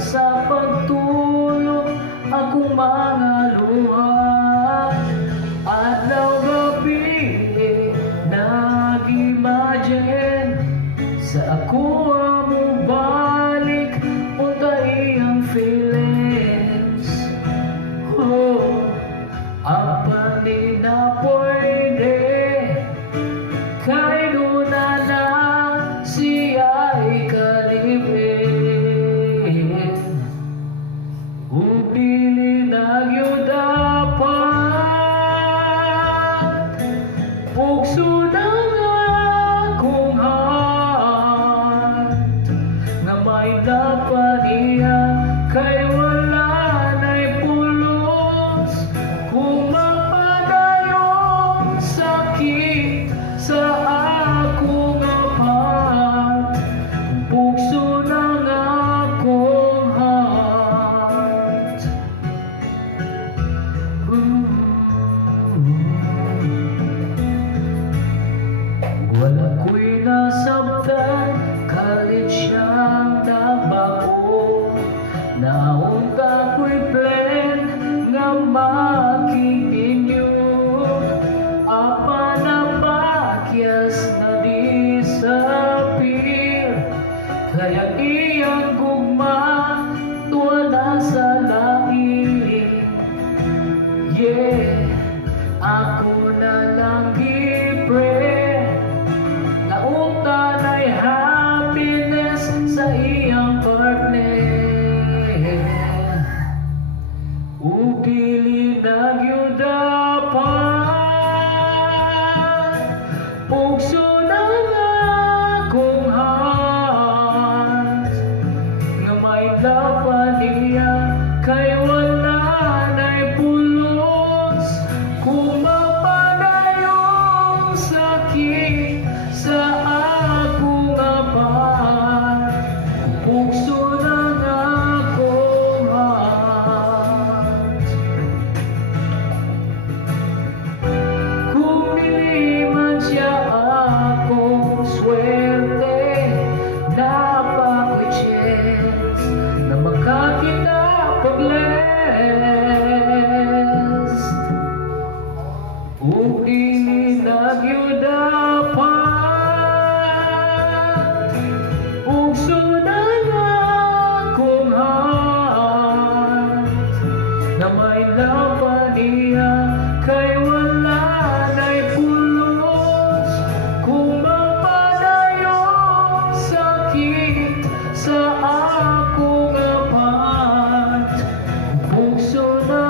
sa pagtulog akong mga luha. Adlaw gabi nag-imagine sa ako mo balik untay ang feelings. Oh, ang panina pwede kay na lang siya ay kalipin. Upili na yun dapat pugso na nga akong heart nga may dapat niya kay wala na'y pulos kung mapadayong sakit sa akong heart. Pugso na nga akong heart. Wala ko'y nasabtan, kalit siyang nabago. Naunta ko'y plan nga makikinyo. Apa na pakyas na disappear, kaya iyang gugma tuwa na sa langit. Yeah, ako na lang i-pray naunta na'y happiness sa iyang partner. Upili na yun dapat pugso na nga akong heart nga may dapat niya kay wala na'y pulos kung mapadayong sakit sa akong heart. Pugso na nga akong heart. Kung dili man siya akong swerte, napako'y chance na makakita pag-blessed. Upili na yun dapat pugso na nga akong heart na may laban niya kay wala na'y pulos kung mapadayong sakit sa akong heart. Pugso na